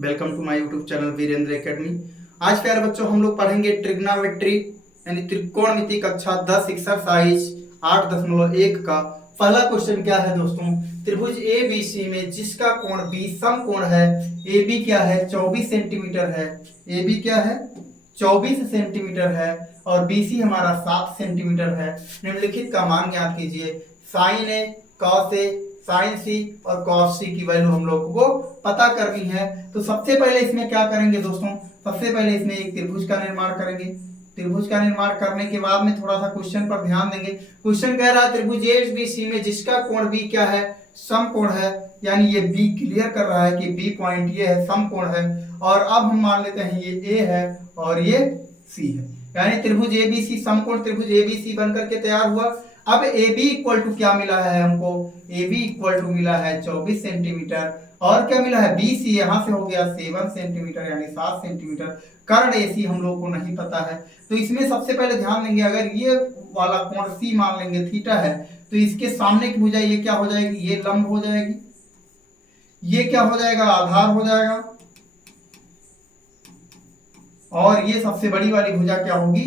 Welcome to my YouTube channel Virendra academy. आज प्यारे बच्चों हम लोग पढ़ेंगे ट्रिग्नोमेट्री यानी त्रिकोणमिति कक्षा 10 एक्सरसाइज 8.1 का पहला क्वेश्चन क्या है दोस्तों। त्रिभुज ए बी सी में जिसका कोण बी समकोण है, ए बी क्या है 24 सेंटीमीटर है, ए बी क्या है 24 सेंटीमीटर है और बी सी हमारा 7 सेंटीमीटर है। निम्नलिखित का मान ज्ञात कीजिए। Sign A, cos A, sign सी और कॉस सी की वैल्यू हम लोग को पता करनी है। तो सबसे पहले इसमें क्या करेंगे दोस्तों, सबसे पहले इसमें एक त्रिभुज का निर्माण करेंगे। त्रिभुज का निर्माण करने के बाद में थोड़ा सा क्वेश्चन पर ध्यान देंगे। क्वेश्चन कह रहा है त्रिभुज ए बी सी में जिसका कोण बी क्या है समकोण है, यानी ये बी क्लियर कर रहा है कि बी पॉइंट ये है समकोण है। और अब हम मान लेते हैं ये ए है और ये सी है, यानी त्रिभुज ए बी सी समकोण त्रिभुज ए बी सी बनकर के तैयार हुआ। अब ए बी इक्वल टू क्या मिला है हमको, ए बी इक्वल टू मिला है 24 सेंटीमीटर और क्या मिला है बी सी यहाँ से हो गया 7 सेंटीमीटर यानी 7 सेंटीमीटर। कर्ण ए सी हम लोग को नहीं पता है, तो इसमें सबसे पहले ध्यान देंगे। अगर ये वाला कोण सी मान लेंगे थीटा है, तो इसके सामने की भुजा ये क्या हो जाएगी, ये लंब हो जाएगी, ये क्या हो जाएगा आधार हो जाएगा और ये सबसे बड़ी वाली भुजा क्या होगी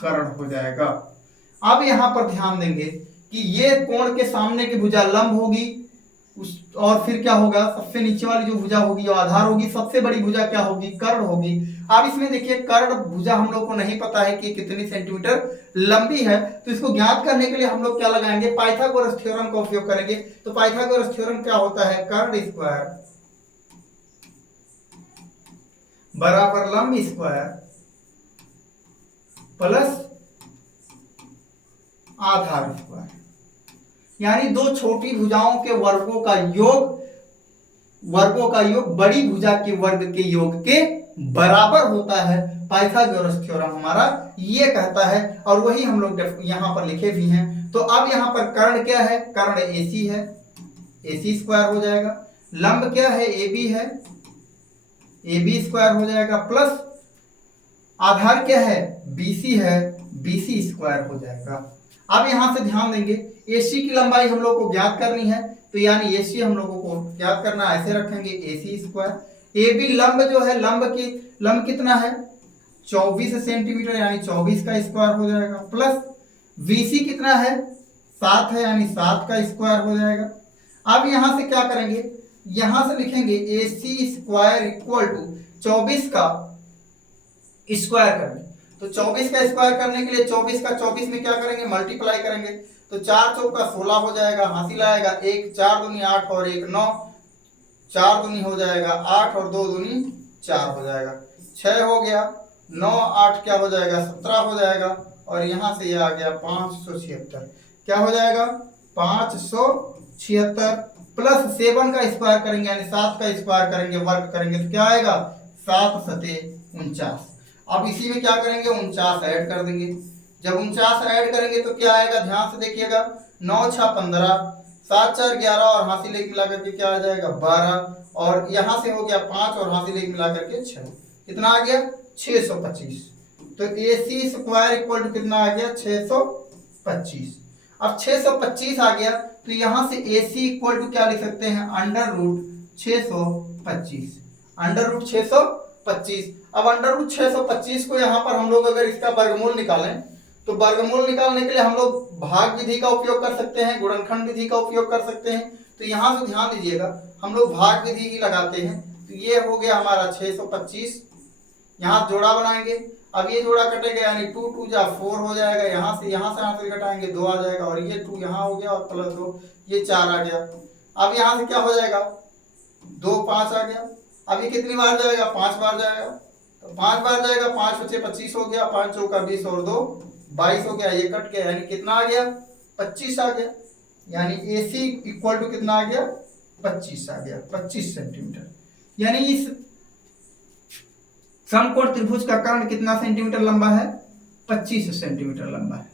कर्ण हो जाएगा। अब यहां पर ध्यान देंगे कि ये कोण के सामने की भुजा लंब होगी और फिर क्या होगा सबसे नीचे वाली जो भुजा होगी वो आधार होगी, सबसे बड़ी भुजा क्या होगी कर्ण होगी। अब इसमें देखिए कर्ण भुजा हम लोग को नहीं पता है कि कितनी सेंटीमीटर लंबी है, तो इसको ज्ञात करने के लिए हम लोग क्या लगाएंगे पाइथागोरस थ्योरम का उपयोग करेंगे। तो पाइथागोरस थ्योरम क्या होता है, कर्ण स्क्वायर बराबर लंब स्क्वायर प्लस आधार स्क्वायर, यानी दो छोटी भुजाओं के वर्गों का योग बड़ी भुजा के वर्ग के योग के बराबर होता है। पाइथागोरस थ्योरम हमारा ये कहता है और वही हम लोग यहां पर लिखे भी हैं। तो अब यहां पर कर्ण क्या है, कर्ण AC है, AC स्क्वायर हो जाएगा। लंब क्या है AB है, AB स्क्वायर हो जाएगा प्लस आधार क्या है BC है, BC स्क्वायर हो जाएगा। अब यहां से ध्यान देंगे AC की लंबाई हम लोग को ज्ञात करनी है, तो यानी AC हम लोगों को ज्ञात करना ऐसे रखेंगे AC स्क्वायर। AB लंब जो है लंब कितना है 24 सेंटीमीटर यानी 24 का स्क्वायर हो जाएगा प्लस BC कितना है 7 है यानी 7 का स्क्वायर हो जाएगा। अब यहां से क्या करेंगे, यहां से लिखेंगे AC स्क्वायर इक्वल टू 24 का स्क्वायर करेंगे। तो 24 का स्क्वायर करने के लिए 24 का 24 में क्या करेंगे मल्टीप्लाई करेंगे, तो 4 चौका 16 हो जाएगा, हासिल आएगा 1, 4 दूनी 8 और 1 9, 4 दूनी हो जाएगा 8 और 2 दूनी 4 हो जाएगा, 6 हो गया, 9 8 क्या हो जाएगा 17 हो जाएगा और यहाँ से ये आ गया 576। क्या हो जाएगा 576 प्लस 7 का स्क्वायर करेंगे यानी 7 का स्क्वायर करेंगे वर्ग करेंगे तो क्या आएगा 7 सते 49। अब इसी में क्या करेंगे 49 ऐड कर देंगे। जब 49 ऐड करेंगे तो क्या आएगा ध्यान से देखिएगा 9 6 15, 7 4 11 और हासिल एक मिला करके क्या आ जाएगा 12 और यहाँ से हो गया 5 और हासिल एक मिला करके 6, कितना आ गया 625। तो AC स्क्वायर इक्वल टू कितना आ गया 625। अब 625 आ गया तो यहाँ से AC इक्वल टू क्या लिख सकते हैं अंडर रूट 625, अंडर रूट 625। अब अंडर रूट 625 को यहाँ पर हम लोग अगर इसका वर्गमूल निकालें तो वर्गमूल निकालने के लिए हम लोग भाग विधि का उपयोग कर सकते हैं, गुणनखंड विधि का उपयोग कर सकते हैं। तो यहाँ से ध्यान दीजिएगा हम लोग भाग विधि ही लगाते हैं। तो ये हो गया हमारा 625, यहाँ जोड़ा बनाएंगे। अब ये जोड़ा कटेगा यानी 2 2 जा 4 हो जाएगा, यहाँ से घटाएंगे 2 आ जाएगा और ये 2 यहाँ हो गया और प्लस 2 ये 4 आ गया। अब यहाँ से क्या हो जाएगा 2 5 आ गया। अब ये कितनी बार जाएगा 5 बार जाएगा, तो 5 बार जाएगा 5 बचे 25 हो गया, 5 चौका 20 और 2 22 हो गया, ये कट गया यानी कितना आ गया 25 आ गया, यानी AC इक्वल टू कितना आ गया 25 आ गया, 25 सेंटीमीटर। यानी इस समकोण त्रिभुज का कर्ण कितना सेंटीमीटर लंबा है 25 सेंटीमीटर लंबा है।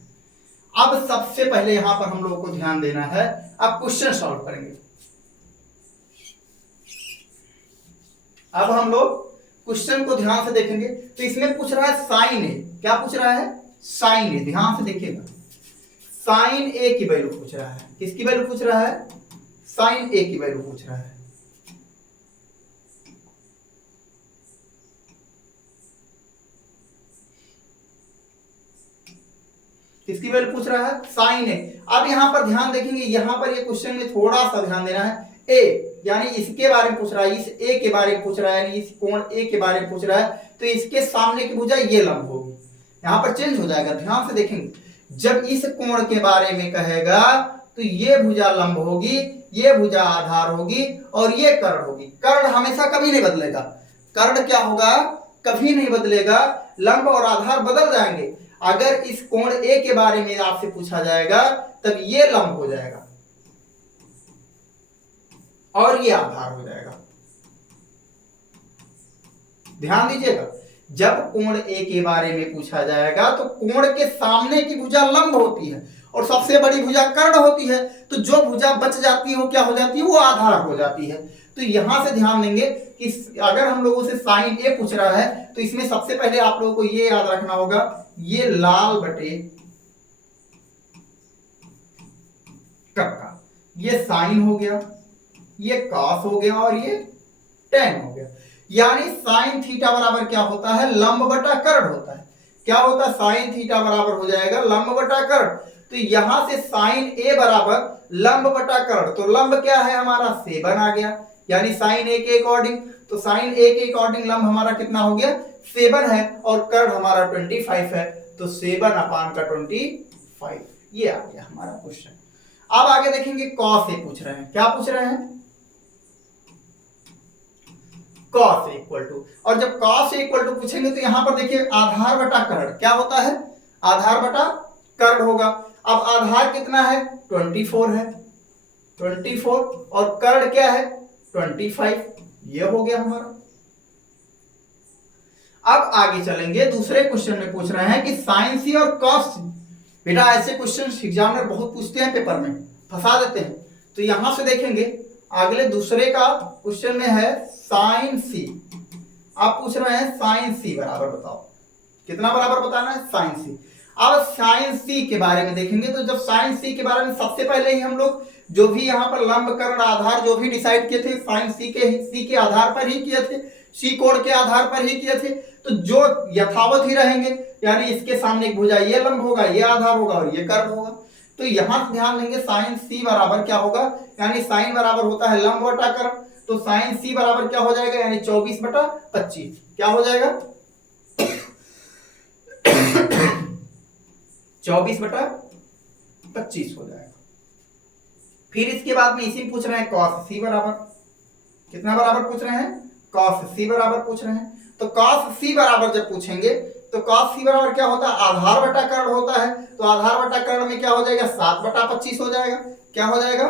अब सबसे पहले यहां पर हम लोग को ध्यान देना है, अब क्वेश्चन सॉल्व करेंगे। अब हम लोग क्वेश्चन को ध्यान से देखेंगे तो इसमें पूछ रहा है साइन ए, क्या पूछ रहा है साइन ए, ध्यान से देखिएगा साइन ए की वैल्यू पूछ रहा है। किसकी वैल्यू पूछ रहा है साइन ए की वैल्यू पूछ रहा है। किसकी वैल्यू पूछ रहा है? साइन ए। अब यहाँ पर ध्यान देखेंगे, यहाँ पर ये क्वेश्चन में थोड़ा सा ध्यान देना है, ए यानी इसके बारे में पूछ रहा है, इस ए के बारे में पूछ रहा है, यानी इस कोण ए के बारे में पूछ रहा है, तो इसके सामने की भुजा ये लंब होगी। यहाँ पर चेंज हो जाएगा, ध्यान से देखेंगे, जब इस कोण के बारे में कहेगा तो ये भुजा लंब होगी, ये भुजा आधार होगी और ये कर्ण होगी। कर्ण हमेशा कभी नहीं बदलेगा, कर्ण क्या होगा? कभी नहीं बदलेगा, लंब और आधार बदल जाएंगे। अगर इस कोण ए के बारे में आपसे पूछा जाएगा तब ये लंब हो जाएगा और ये आधार हो जाएगा। ध्यान दीजिएगा, जब कोण ए के बारे में पूछा जाएगा तो कोण के सामने की भुजा लंब होती है और सबसे बड़ी भुजा कर्ण होती है, तो जो भुजा बच जाती है वो क्या हो जाती है? वो आधार हो जाती है। तो यहां से ध्यान देंगे कि अगर हम लोगों से साइन ए पूछ रहा है तो इसमें सबसे पहले आप लोगों को ये याद रखना होगा, ये लाल बटे कक्का, ये साइन हो गया, ये कॉस हो गया और ये टेन हो गया। यानी साइन थीटा बराबर क्या होता है? लंब बटा कर्ण होता है। क्या होता है? साइन थीटा बराबर हो जाएगा लंब बटा कर्ण। तो यहां से साइन ए बराबर लंब बटा कर्ण, तो लंब क्या है हमारा? 7 आ गया, यानी साइन ए के अकॉर्डिंग, तो साइन ए के अकॉर्डिंग लंब हमारा कितना हो गया? 7 है और कर्ण हमारा 25 है, तो 7/25 ये आ गया हमारा क्वेश्चन। अब आगे देखेंगे, कॉस ए पूछ रहे हैं। क्या पूछ रहे हैं? कॉस ए इक्वल टू, और जब कॉस ए इक्वल टू पूछेंगे तो यहां पर देखिए आधार बटा कर्ण क्या होता है? आधार बटा कर्ण होगा। अब आधार कितना है? 24 है, 24 और कर्ण क्या है? 25, ये हो गया हमारा। अब आगे चलेंगे, दूसरे क्वेश्चन में पूछ रहे हैं कि साइन सी और कॉस सी। बेटा ऐसे क्वेश्चन एग्जामिनर बहुत पूछते हैं, पेपर में फंसा देते हैं। तो यहां से देखेंगे, अगले दूसरे का क्वेश्चन में है साइन सी। आप पूछ रहे हैं साइन सी बराबर बताओ, कितना बराबर बताना है? साइन सी। अब साइन सी के बारे में देखेंगे, तो जब साइन सी के बारे में सबसे पहले ही हम लोग जो भी यहाँ पर लंब कर्ण आधार जो भी डिसाइड किए थे, साइन सी के आधार पर ही किए थे, सी कोण के आधार पर ही किए थे, तो जो यथावत ही रहेंगे, यानी इसके सामने एक भुजा ये लंब होगा, ये आधार होगा और ये कर्ण होगा। तो यहां ध्यान देंगे, साइन सी बराबर क्या होगा? यानी साइन बराबर होता है लंब बटा कर्ण, तो साइन सी बराबर क्या हो जाएगा? यानी 24/25 क्या हो जाएगा? 24/25 हो जाएगा। फिर इसके बाद में इसी में पूछ रहे हैं कॉस सी बराबर, कितना बराबर पूछ रहे हैं? कॉस सी बराबर पूछ रहे हैं। तो कॉस सी बराबर जब पूछेंगे तो कॉस सी बराबर क्या होता है? आधार बटा कर्ण होता है, तो आधार बटा कर्ण में क्या हो जाएगा? 7/25 हो जाएगा। क्या हो जाएगा?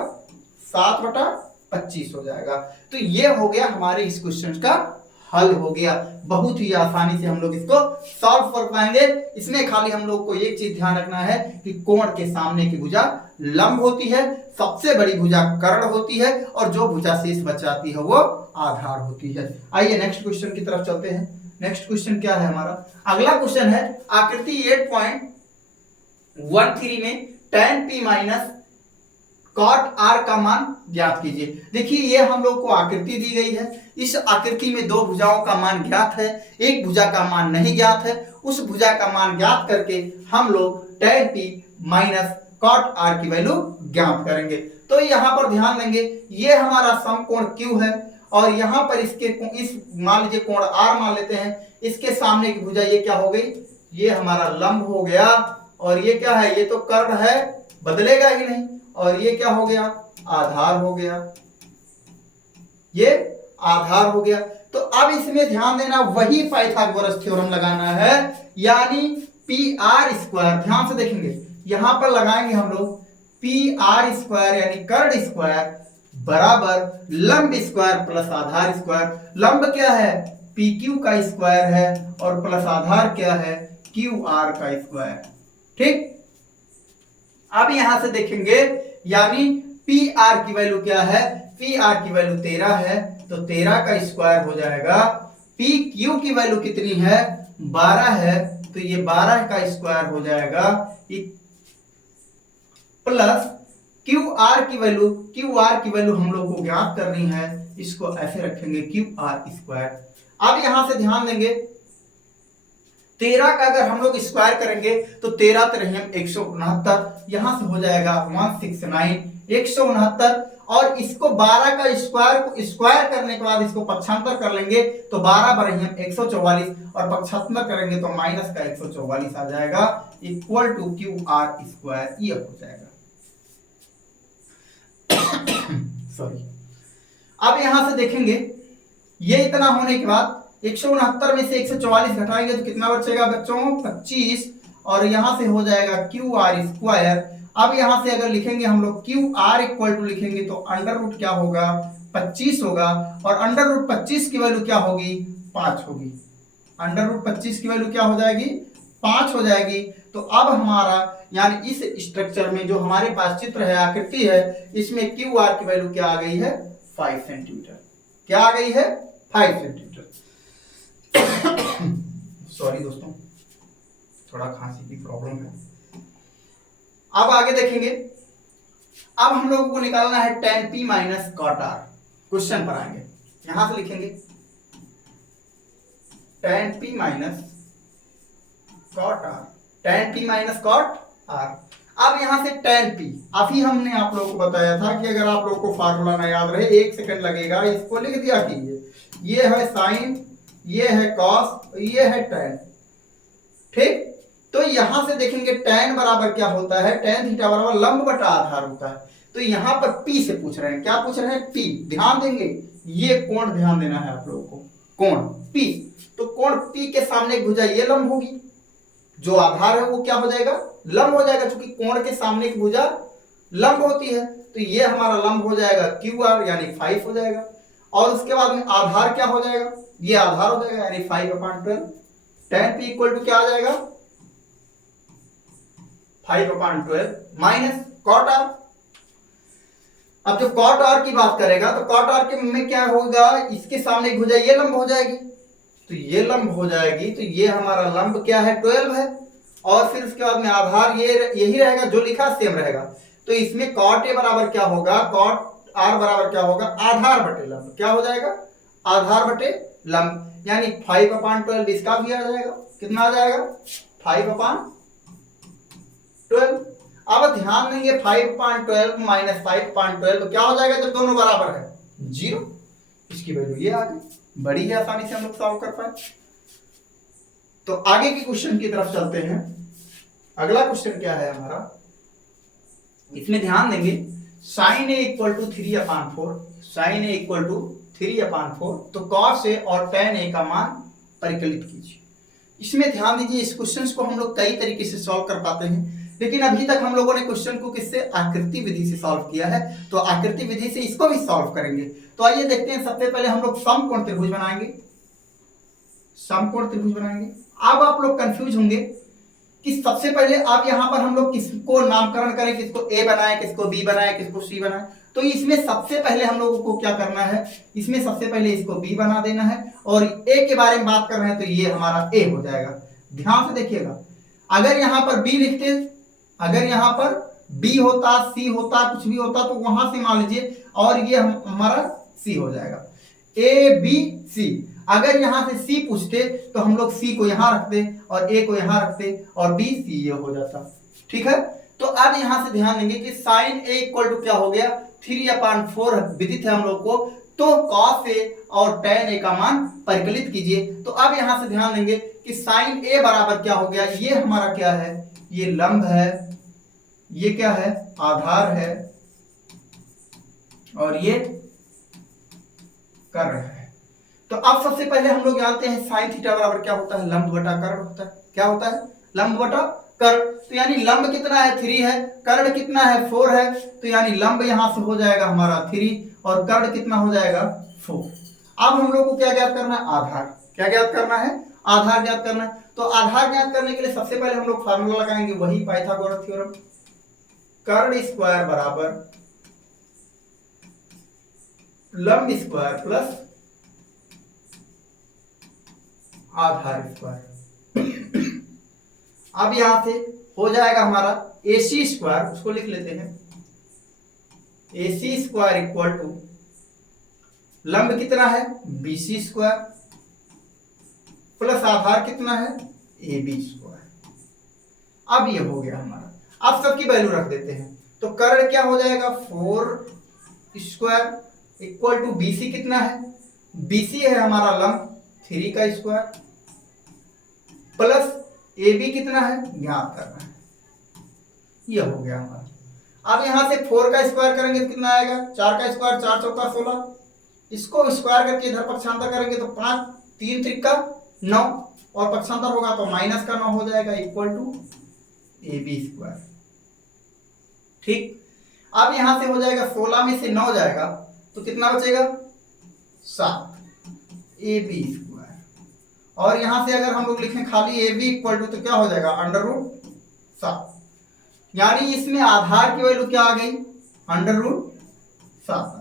7/25 हो जाएगा। तो ये हो गया हमारे इस क्वेश्चन का हल हो गया। बहुत ही आसानी से हम लोग इसको सॉल्व कर पाएंगे। इसमें खाली हम लोग को एक चीज ध्यान रखना है कि कोण के सामने की भुजा लंब होती है, सबसे बड़ी भुजा कर्ण होती है और जो भुजा शेष बचाती है वो आधार होती है। आइए नेक्स्ट क्वेश्चन की तरफ चलते हैं। नेक्स्ट क्वेश्चन क्या है हमारा? अगला क्वेश्चन है आकृति 8.13 में tan p minus cot r का मान ज्ञात कीजिए। देखिए ये हम लोग को आकृति दी गई है, इस आकृति में दो भुजाओं का मान ज्ञात है, एक भुजा का मान नहीं ज्ञात है। उस भुजा का मान ज्ञात करके हम लोग tan p minus cot r की वैल्यू ज्ञात करेंगे। तो यहाँ पर ध्यान देंगे, ये हमारा समकोण Q है और यहाँ पर इसके इस मान लीजिए कोण R मान लेते हैं, इसके सामने की भुजा ये क्या हो गई? ये हमारा लंब हो गया और ये क्या है? ये तो कर्ण है, बदलेगा ही नहीं, और ये क्या हो गया? आधार हो गया, ये आधार हो गया। तो अब इसमें ध्यान देना, वही पाइथागोरस थ्योरम लगाना है, यानी पी आर स्क्वायर। ध्यान से देखेंगे, यहां पर लगाएंगे हम लोग पी आर स्क्वायर यानी कर्ण स्क्वायर बराबर लंब स्क्वायर प्लस आधार स्क्वायर। लंब क्या है? पी क्यू का स्क्वायर है और प्लस आधार क्या है? क्यू आर का स्क्वायर। ठीक, अब यहां से देखेंगे, यानी पी आर की वैल्यू क्या है? पी आर की वैल्यू 13 है, तो 13 का स्क्वायर हो जाएगा। पी क्यू की वैल्यू कितनी है? 12 है, तो ये 12 का स्क्वायर हो जाएगा प्लस क्यू आर की वैल्यू हम लोग को ज्ञात करनी है, इसको ऐसे रखेंगे क्यू आर स्क्वायर। अब यहां से ध्यान देंगे, 13 का अगर हम लोग स्क्वायर करेंगे तो 13 तिरहियम 169, यहां से हो जाएगा 169 169, और इसको 12 का स्क्वायर करने के बाद इसको पक्षांतर कर लेंगे तो 12 बरहियम 144, और पक्षांतर करेंगे तो माइनस का 144 आ जाएगा, equal to Q R square, ये हो जाएगा। सॉरी, अब यहां से देखेंगे ये इतना होने के बाद 169 में से 144 घटाएंगे तो कितना बचेगा बच्चों, 25, और यहां से हो जाएगा क्यू आर स्क्वायर। अब यहां से अगर लिखेंगे हम लोग क्यू आर इक्वल टू लिखेंगे तो अंडर रूट क्या होगा, 25 होगा, और अंडर रूट 25 की वैल्यू क्या होगी, 5 होगी। अंडर रूट 25 की वैल्यू क्या हो जाएगी, 5 हो जाएगी। तो अब हमारा यानी इस स्ट्रक्चर में जो हमारे पास चित्र है, आकृति है, इसमें क्यू आर की वैल्यू क्या आ गई है, 5 सेंटीमीटर। क्या आ गई है, 5 सेंटीमीटर। सॉरी दोस्तों, थोड़ा खांसी की प्रॉब्लम है। अब आगे देखेंगे, अब हम लोगों को निकालना है tan p minus cot r। Question पर आएंगे, यहां से लिखेंगे tan p minus cot r, tan p minus cot r। अब यहां से tan p, अभी हमने आप लोगों को बताया था कि अगर आप लोगों को फार्मूला ना याद रहे 1 सेकंड लगेगा, इसको लिख दिया कीजिए। ये है साइन, ये है कॉस, ये है tan, ठीक। तो यहां से देखेंगे tan बराबर क्या होता है, tan थीटा बराबर लंब बटा आधार होता है। तो यहां पर p से पूछ रहे हैं, क्या पूछ रहे हैं, p। ध्यान देंगे, ये कोण ध्यान देना है आप लोगों को, कोण p। तो कोण p के सामने एक भुजा ये लंब होगी, जो आधार है वो क्या हो जाएगा, लंब हो जाएगा, क्योंकि कोण के सामने की भुजा लंब होती है। तो ये हमारा लंब हो जाएगा क्यू आर, यानी 5 हो जाएगा। और उसके बाद में आधार क्या हो जाएगा, ये आधार हो जाएगा, यानी 5/12। tan p इक्वल टू क्या आ जाएगा, 5/12 माइनस कॉट r। अब जब कॉट r की बात करेगा तो कॉट r के में क्या होगा, इसके सामने एक भुजा ये लंब हो जाएगी, तो ये लंब हो जाएगी, तो ये हमारा लंब क्या है, 12 है। और फिर उसके बाद में आधार ये यही रहेगा, जो लिखा सेम रहेगा। तो इसमें कॉट a बराबर क्या होगा, कॉट r बराबर क्या होगा, आधार बटे लंब। क्या हो जाएगा, आधार बटे लंब, यानी 5/12 इसका भी आ जाएगा। कितना आ जाएगा, 5/12। अब ध्यान देंगे 5/12 माइनस 5/12 तो क्या हो जाएगा, जब दोनों बराबर है, 0। इसकी वैल्यू ये आ गई, बड़ी है, आसानी से हम लोग सॉल्व कर पाए। तो आगे के क्वेश्चन की तरफ चलते हैं। अगला क्वेश्चन क्या है हमारा, इसमें ध्यान देंगे sin a equal to 3/4, sin a equal to 3/4, तो cos a और tan a का मान परिकलित कीजिए। इसमें ध्यान दीजिए, इस क्वेश्चन को हम लोग कई तरीके से सॉल्व कर पाते हैं, लेकिन अभी तक हम लोगों ने क्वेश्चन को किससे, आकृति विधि से सॉल्व किया है। तो आकृति विधि से इसको भी सॉल्व करेंगे। तो आइए देखते हैं, सबसे पहले हम लोग समकोण त्रिभुज बनाएंगे, समकोण त्रिभुज बनाएंगे। अब आप लोग कंफ्यूज होंगे कि सबसे पहले आप यहां पर हम लोग किसको नामकरण करें, किसको ए बनाए, किसको बी बनाए, किसको सी बनाए। तो इसमें सबसे पहले हम लोगों को क्या करना है, इसमें सबसे पहले इसको बी बना देना है, और ए के बारे में बात कर रहे हैं तो ये हमारा ए हो जाएगा। ध्यान से देखिएगा, अगर यहां पर बी लिखते, अगर यहां पर बी होता, सी होता, कुछ भी होता, तो वहां से मान लीजिए, और ये हमारा सी हो जाएगा, ए बी सी। अगर यहां से सी पूछते तो हम लोग सी को यहां रखते और ए को यहां रखते, और बी सी ये हो जाता, ठीक है। तो अब यहां से ध्यान देंगे कि साइन ए इक्वल टू क्या हो गया, 3/4 विदित है हम लोग को। तो cos a और tan a का मान परिकलित कीजिए। तो अब यहां से ध्यान देंगे कि साइन a बराबर क्या हो गया, ये हमारा क्या है, ये लंब है, ये क्या है, आधार है, और ये कर रहा है। तो अब सबसे पहले हम लोग जानते हैं साइन थीटा बराबर क्या होता है, लंब बटा कर्ण होता है। क्या होता है, लंब बटा कर्ण। तो यानी लंब कितना है, 3 है, कर्ण कितना है, 4 है। तो यानी लंब यहां से हो जाएगा हमारा 3, और कर्ण कितना हो जाएगा, 4। अब हम लोग को क्या ज्ञात करना है, आधार। क्या ज्ञात करना है, आधार ज्ञात करना है। तो आधार ज्ञात करने के लिए सबसे पहले हम लोग फार्मूला लगाएंगे, वही पाइथागोरस थ्योरम। कर्ण स्क्वायर बराबर लंब स्क्वायर प्लस आधार स्क्वायर। अब यहां से हो जाएगा हमारा AC स्क्वायर, उसको लिख लेते हैं, AC स्क्वायर इक्वल टू लंब कितना है, BC स्क्वायर प्लस आधार कितना है, AB स्क्वायर। अब ये हो गया हमारा। अब सबकी वैल्यू रख देते हैं, तो कर्ण क्या हो जाएगा 4 स्क्वायर इक्वल टू BC कितना है, BC है हमारा लंब 3 का स्क्वायर प्लस AB कितना है ज्ञात करना है। ये हो गया हमारा। अब यहां से 4 का स्क्वायर करेंगे तो कितना आएगा, 4 का स्क्वायर 4 चौका 16, इसको स्क्वायर करके इधर पक्षांतर करेंगे तो 5 3 त्रिका 9 और पक्षांतर होगा तो माइनस का 9 हो जाएगा इक्वल टू AB स्क्वायर। ठीक, अब यहां से हो जाएगा 16 में से 9 जाएगा तो कितना बचेगा 7 AB स्क्वायर। और यहां से अगर हम लोग लिखें खाली AB इक्वल टू तो क्या हो जाएगा अंडर रूट 7, यानी इसमें आधार की वैल्यू क्या आ गई अंडर रूट 7।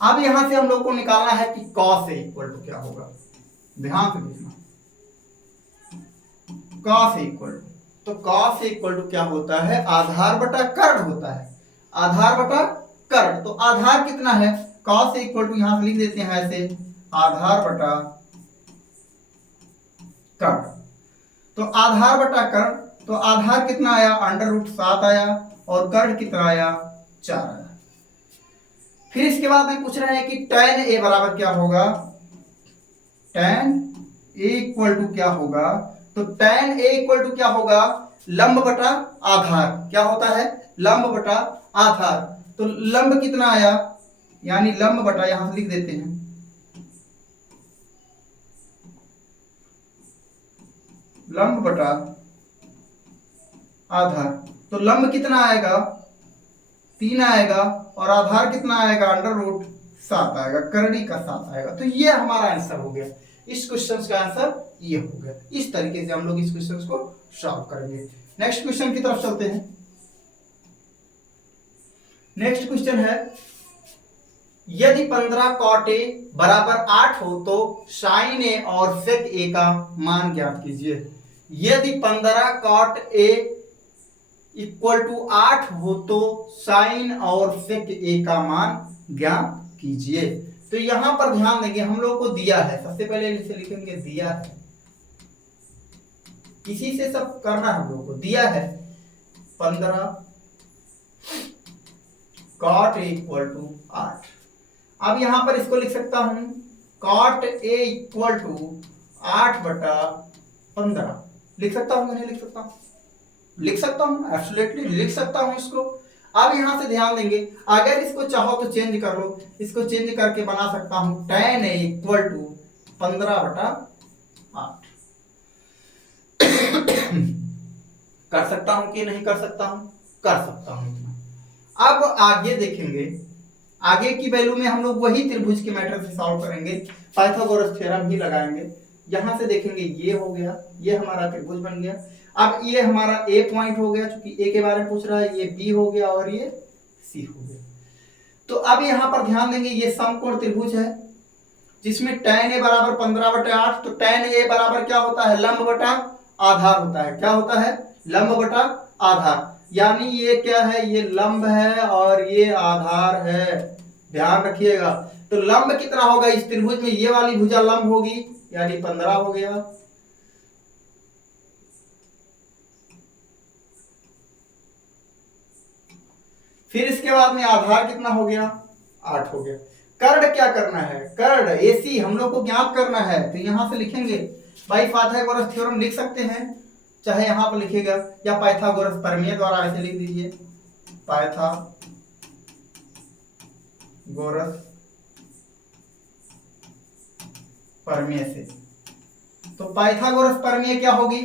अब यहां से हम लोग को निकालना है कि cos A इक्वल टू क्या होगा, ध्यान से देखना। cos A इक्वल टू, तो cos A इक्वल टू क्या होता है आधार बटा कर्ण होता है, आधार बटा कर्ण। तो आधार कितना है cos A इक्वल टू यहां से लिख देते हैं ऐसे आधार बटा कर्ण। तो आधार बटा कर्ण, तो आधार कितना आया अंडर रूट 7 आया और कर्ण कितना आया 4 आया। फिर इसके बाद में पूछ रहे हैं कि tan A बराबर क्या होगा, tan A इक्वल टू क्या होगा, तो tan A इक्वल टू क्या होगा लंब बटा आधार। क्या होता है लंब बटा आधार। तो लंब कितना आया, यानी लंब बटा, यहां से लिख देते हैं लंब बटा आधार। तो लंब कितना आएगा 3 आएगा और आधार कितना आएगा अंडर रूट 7 आएगा, करड़ी का 7 आएगा। तो ये हमारा आंसर हो गया, इस क्वेश्चन का आंसर ये हो गया। इस तरीके से हम लोग इस क्वेश्चन को सॉल्व करेंगे। नेक्स्ट क्वेश्चन की तरफ चलते हैं। नेक्स्ट क्वेश्चन है यदि 15 cot A बराबर 8 हो तो sin A और sec A का मान ज्ञात कीजिए। यदि 15 cot A इक्वल टू 8 हो तो sin और sec A का मान ज्ञात कीजिए। तो यहां पर ध्यान देंगे, हम लोग को दिया है, सबसे पहले इसे लिखेंगे दिया है, इसी से सब करना हम लोग को दिया है 15 cot A इक्वल टू 8। अब यहां पर इसको लिख सकता हूं cot A इक्वल टू 8 बटा 15। लिख सकता हूं नहीं लिख सकता हूं, लिख सकता हूं एब्सोल्युटली लिख सकता हूं इसको। अब यहां से ध्यान देंगे, अगर इसको चाहो तो चेंज कर लो, इसको चेंज करके बना सकता हूं tan A इक्वल टू 15 बटा 8। कर सकता हूं कि नहीं कर सकता हूं, कर सकता हूं। अब आगे देखेंगे, आगे की वैल्यू में हम लोग वही त्रिभुज के मैटर से सॉल्व करेंगे, पाइथागोरस थ्योरम ही लगाएंगे। यहां से देखेंगे ये हो गया, ये हमारा त्रिभुज बन गया। अब ये हमारा ए पॉइंट हो गया, क्योंकि ए के बारे में पूछ रहा है, ये बी हो गया और ये सी हो गया। तो अब यहां पर ध्यान देंगे, ये समकोण त्रिभुज है जिसमें tan A बराबर 15 बटा 8। तो tan A बराबर क्या होता है लंब बटा आधार होता है। क्या होता है लंब बटा आधार, यानी ये क्या है ये लंब है और ये आधार है, ध्यान रखिएगा। तो लंब कितना होगा इस त्रिभुज में, ये वाली भुजा लंब होगी यानी 15 हो गया। फिर इसके बाद में आधार कितना हो गया 8 हो गया। कर्ण क्या करना है, कर्ण AC हम लोग को ज्ञात करना है। तो यहां से लिखेंगे भाई पाइथागोरस थ्योरम लिख सकते हैं, चाहे यहां पर लिखेगा या पाइथागोरस प्रमेय द्वारा ऐसे लिख दीजिए पाइथागोरस प्रमेय से। तो पाइथागोरस प्रमेय क्या होगी,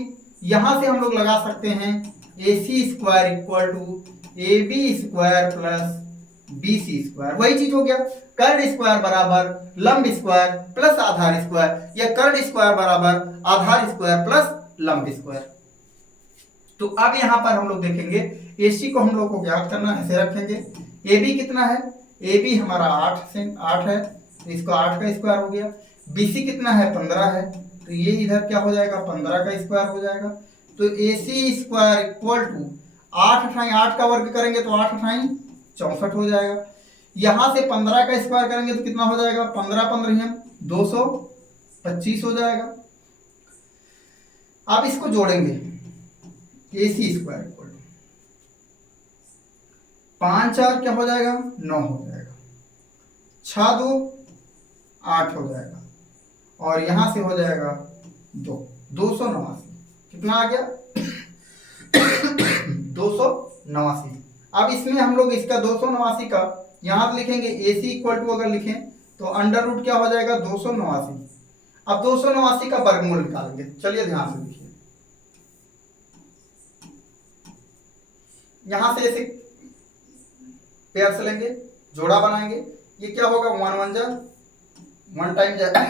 यहां से हम लोग लगा सकते हैं AC square equal to AB square plus BC square. वही चीज हो गया, कर्ण स्क्वायर बराबर लंब स्क्वायर प्लस आधार स्क्वायर, या कर्ण स्क्वायर बराबर आधार स्क्वायर प्लस लंब स्क्वायर। तो अब यहां पर हम लोग देखेंगे AC को हम लोग को ज्ञात करना है, ऐसे रखेंगे। AB कितना है, AB हमारा 8 है, तो इसको 8 का स्क्वायर हो गया। BC कितना है 15 है, तो ये इधर क्या हो जाएगा 15 का स्क्वायर हो जाएगा। तो AC स्क्वायर इक्वल टू 8 का वर्ग करेंगे तो 8 64 हो जाएगा। यहां से 15 का स्क्वायर करेंगे तो कितना हो जाएगा 15 15 225 हो जाएगा। अब इसको जोड़ेंगे, AC स्क्वायर इक्वल टू 5 4 क्या हो जाएगा 9 हो जाएगा, 6 2 8 हो जाएगा, और यहां से हो जाएगा 289। कितना आ गया 289। अब इसमें हम लोग इसका 289 का यहां पे लिखेंगे, AC इक्वल टू अगर लिखें तो अंडर रूट क्या हो जाएगा 289। अब 289 का वर्गमूल निकालेंगे। चलिए ध्यान से देखिए, यहां से ऐसे पेयर से लेंगे, जोड़ा बनाएंगे। ये क्या होगा 1 1 जा 1 टाइम जाएगा,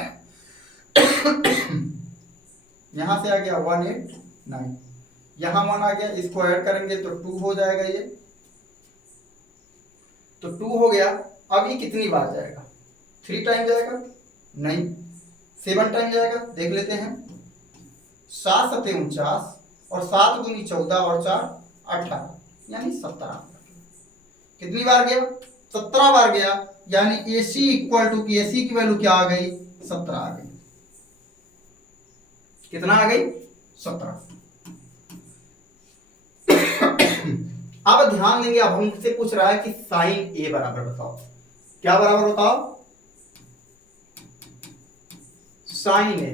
यहां से आ गया 189, यहां 1 आ गया, इसको ऐड करेंगे तो 2 हो जाएगा, ये तो 2 हो गया। अब ये कितनी बार जाएगा 3 टाइम जाएगा नहीं, 7 टाइम जाएगा, देख लेते हैं। 7 7 49 और 7 दूनी 14 और 4 18, यानी 17। कितनी बार गया 17 बार गया, यानी AC इक्वल टू की AC की वैल्यू क्या आ गई 17 आ गई। कितना आ गई 17। अब ध्यान देंगे, अब हमसे पूछ रहा है कि साइन A बराबर बताओ, क्या बराबर बताओ साइन A।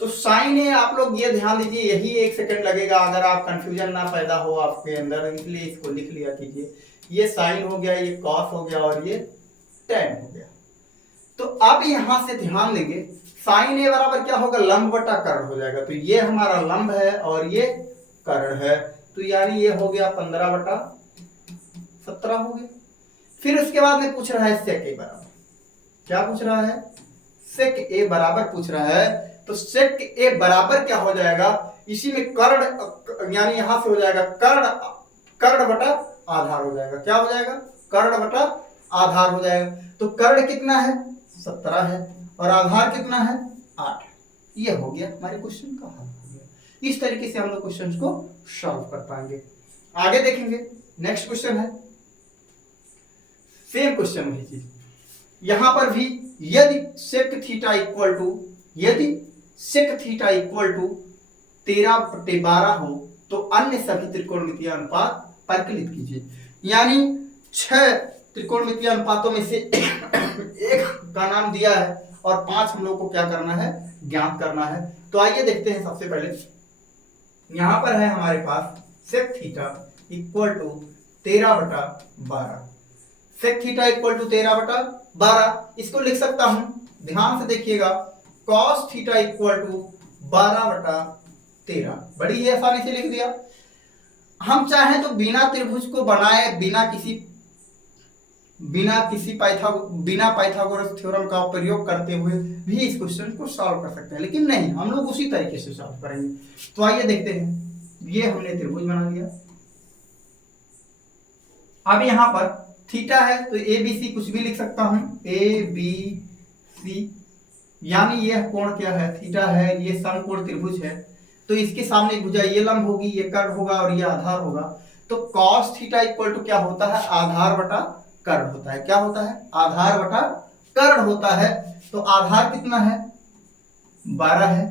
तो साइन A आप लोग ये ध्यान दीजिए, यही 1 सेकंड लगेगा, अगर आप कंफ्यूजन ना पैदा हो आपके अंदर, इसलिए इसको लिख लिया कीजिए। ये साइन हो गया, ये कॉस हो गया, और ये टेन हो गया। तो अब यहां से ध्यान देंगे, साइन A बराबर क्या होगा लंब बटा कर्ण हो जाएगा। तो ये हमारा लंब है और ये कर्ण है, तो यानी ये हो गया 15 बटा 17 हो गया। फिर उसके बाद में पूछ रहा है सेक A बराबर, क्या पूछ रहा है सेक A बराबर पूछ रहा है। तो सेक A बराबर क्या हो जाएगा, इसी में कर्ण, यानी यहां से हो जाएगा कर्ण बटा आधार हो जाएगा। क्या हो जाएगा कर्ण बटा आधार हो जाएगा। तो कर्ण कितना है 17 है, और आधार कितना है 8। ये हो गया हमारे क्वेश्चन का हल हो गया। इस तरीके से हम लोग क्वेश्चन को सॉल्व कर पाएंगे। आगे देखेंगे, नेक्स्ट क्वेश्चन है, सेम क्वेश्चन वही चीज, यहां पर भी यदि सेक थीटा इक्वल टू 13/12 हो तो अन्य सभी त्रिकोणमितीय अनुपात परिकलित कीजिए। यानी 6 त्रिकोणमितीय अनुपातों में से एक का नाम दिया है और 5 हम लोग को क्या करना है ज्ञात करना है। तो आइए देखते हैं। सबसे पहले यहां पर है हमारे पास sec theta equal to 13/12, sec theta equal to 13/12। इसको लिख सकता हूं, ध्यान से देखिएगा, कॉस थीटा इक्वल टू 12/13। बड़ी ही आसानी से लिख दिया। हम चाहें तो बिना त्रिभुज को बनाए, बिना पाइथागोरस थ्योरम का प्रयोग करते हुए भी इस क्वेश्चन को सॉल्व कर सकते हैं, लेकिन नहीं, हम लोग उसी तरीके से सॉल्व करेंगे। तो आइए देखते हैं। ये हमने त्रिभुज बना लिया। अब यहां पर थीटा है तो ABC कुछ भी लिख सकता हूं, ABC, यानी यह कोण क्या है थीटा है, ये समकोण त्रिभुज है। तो इसके सामने भुजा ये लंब होगी, ये कर्ण होगा और ये आधार होगा। तो cos थीटा इक्वल टू क्या होता है आधार बटा कर्ण होता है। क्या होता है आधार बटा कर्ण होता है। तो आधार कितना है 12 है,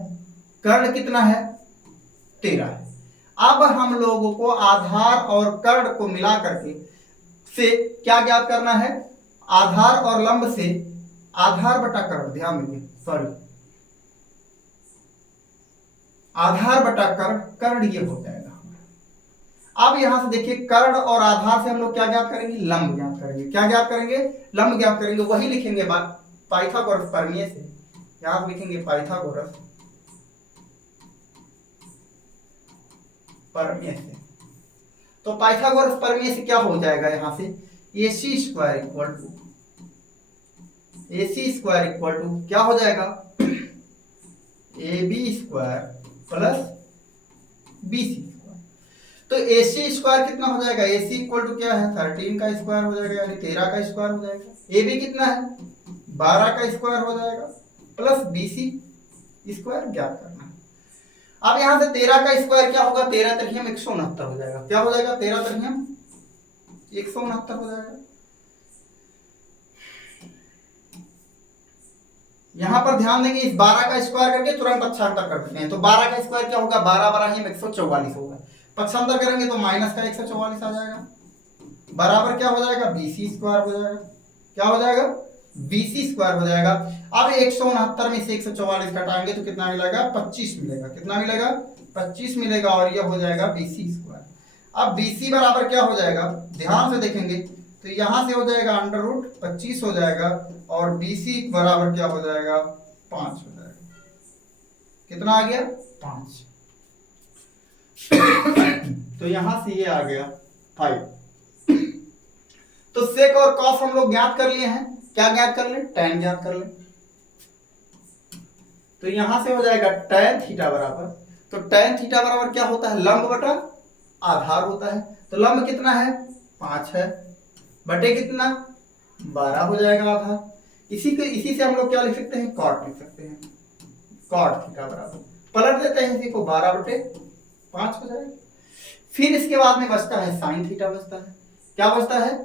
कर्ण कितना है 13 है। अब हम लोगों को आधार और कर्ण को मिला करके से क्या ज्ञात करना है, आधार और लंब से आधार बटा कर्ण, ध्यान देंगे, सॉरी, आधार बटा कर्ण ये हो जाएगा। अब यहां से देखिए, कर्ण और आधार से हम लोग क्या ज्ञात करेंगे लंब ज्ञात करेंगे। क्या ज्ञात करेंगे लंब ज्ञात करेंगे। वही लिखेंगे पाइथागोरस प्रमेय से, यहां लिखेंगे पाइथागोरस प्रमेय से। तो पाइथागोरस प्रमेय से क्या हो जाएगा, यहां से AC स्क्वायर इक्वल टू क्या हो जाएगा AB square plus BC square. तो AC स्क्वायर कितना हो जाएगा, AC इक्वल टू क्या है 13 का स्क्वायर हो जाएगा, यानी 13 का स्क्वायर हो जाएगा। AB कितना है 12 का स्क्वायर हो जाएगा, प्लस BC स्क्वायर ज्ञात करना है। अब यहां से 13 का स्क्वायर क्या होगा, 13 त्रिहियम 169 हो जाएगा। क्या हो जाएगा 13 त्रिहियम 169 हो जाएगा। यहाँ पर ध्यान देंगे, इस 12 का स्क्वायर करके तुरंत पक्षांतर कर देते हैं। तो 12 का स्क्वायर क्या होगा, 12 12 ही 144 होगा। पक्षांतर करेंगे तो माइनस का 144 आ जाएगा, बराबर क्या हो जाएगा, BC स्क्वायर हो जाएगा। क्या हो जाएगा, BC स्क्वायर हो जाएगा। अब 169 में से 144 घटाएंगे तो कितना मिलेगा, 25 मिलेगा। कितना मिलेगा, 25 मिलेगा, और यह हो जाएगा BC स्क्वायर। अब BC बराबर क्या हो जाएगा, ध्यान से देखेंगे तो यहां से हो जाएगा अंडर रूट 25 हो जाएगा, और BC बराबर क्या हो जाएगा, 5 हो जाएगा। कितना आ गया, 5। तो यहां से ये आ गया 5। तो सेक और कॉस हम लोग ज्ञात कर लिए हैं। क्या ज्ञात कर ले, tan ज्ञात कर ले। तो यहां से हो जाएगा tan थीटा बराबर, तो tan थीटा बराबर क्या होता है, लंब बटा आधार होता है। तो लंब कितना है, 5 है, बटे कितना, 12 हो जाएगा आधार। इसी से हम लोग क्या लिख सकते हैं, कॉट लिख सकते हैं। कॉट थीटा बराबर, पलट देते हैं इसी को, 12/5 हो जाएगा। फिर इसके बाद में बचता है साइन थीटा बचता है। क्या बचता है,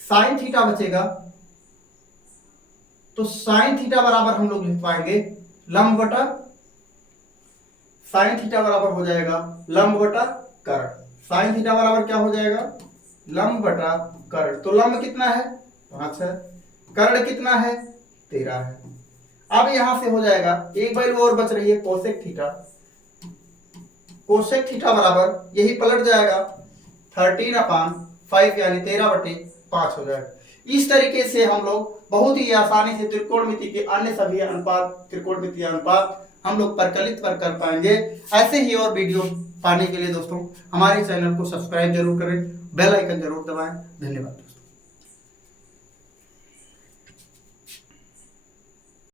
साइन थीटा बचेगा। तो साइन थीटा बराबर हम लोग लिख पाएंगे लंब बटा, साइन थीटा बराबर हो जाएगा लंब बटा कर्ण। साइन थीटा बराबर क्या हो जाएगा, लंब बटा कर्ण। तो लंब कितना है, 5 है, कर्ण कितना है, 13 है। अब यहां से हो जाएगा, एक वैल्यू और बच रही है कोसेक थीटा। कोसेक थीटा बराबर यही पलट जाएगा 13/5 यानी 13/5 हो जाएगा। इस तरीके से हम लोग बहुत ही आसानी से त्रिकोणमिति के अन्य सभी अनुपात, त्रिकोणमितीय अनुपात हम लोग प्रकलित कर पाएंगे। ऐसे ही और वीडियो पाने के लिए दोस्तों हमारे चैनल को सब्सक्राइब जरूर करें, बेल आइकन जरूर दबाएं। धन्यवाद।